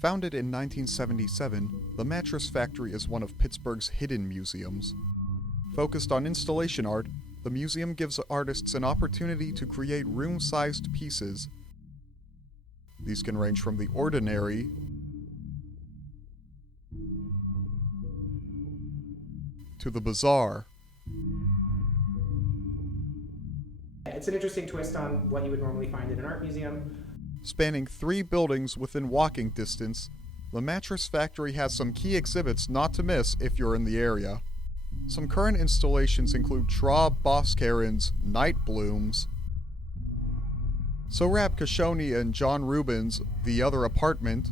Founded in 1977, the Mattress Factory is one of Pittsburgh's hidden museums. Focused on installation art, the museum gives artists an opportunity to create room-sized pieces. These can range from the ordinary to the bizarre. It's an interesting twist on what you would normally find in an art museum. Spanning 3 buildings within walking distance, the Mattress Factory has some key exhibits not to miss if you're in the area. Some current installations include Traub Boskaren's Night Blooms, Sohrab Kashoni and John Rubin's The Other Apartment,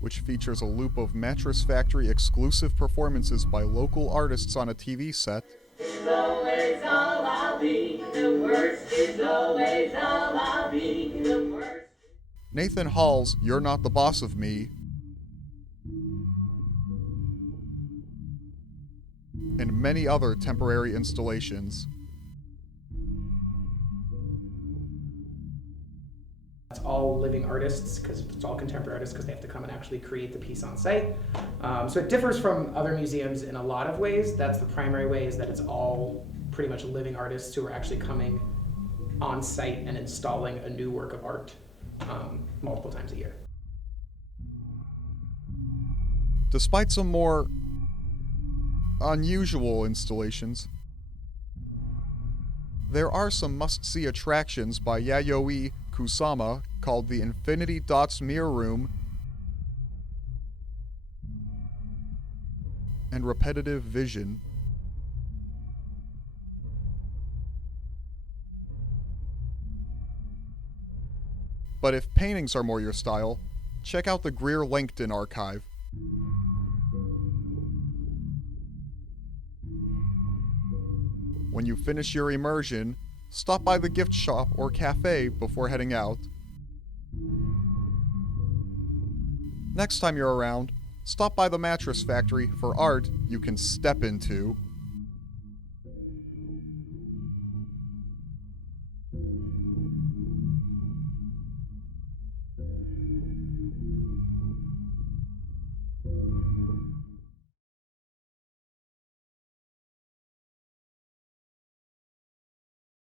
which features a loop of Mattress Factory exclusive performances by local artists on a TV set, It's always all I'll be. The worst is always all I'll be. The worst. Nathan Hall's You're Not the Boss of Me, and many other temporary installations. It's all living artists, because it's all contemporary artists, because they have to come and actually create the piece on site. So it differs from other museums in a lot of ways. That's the primary way, is that it's all pretty much living artists who are actually coming on site and installing a new work of art multiple times a year. Despite some more unusual installations, there are some must-see attractions by Yayoi Kusama called the Infinity Dots Mirror Room and Repetitive Vision. But if paintings are more your style, check out the Greer Langton Archive. When you finish your immersion, stop by the gift shop or cafe before heading out. Next time you're around, stop by the Mattress Factory for art you can step into.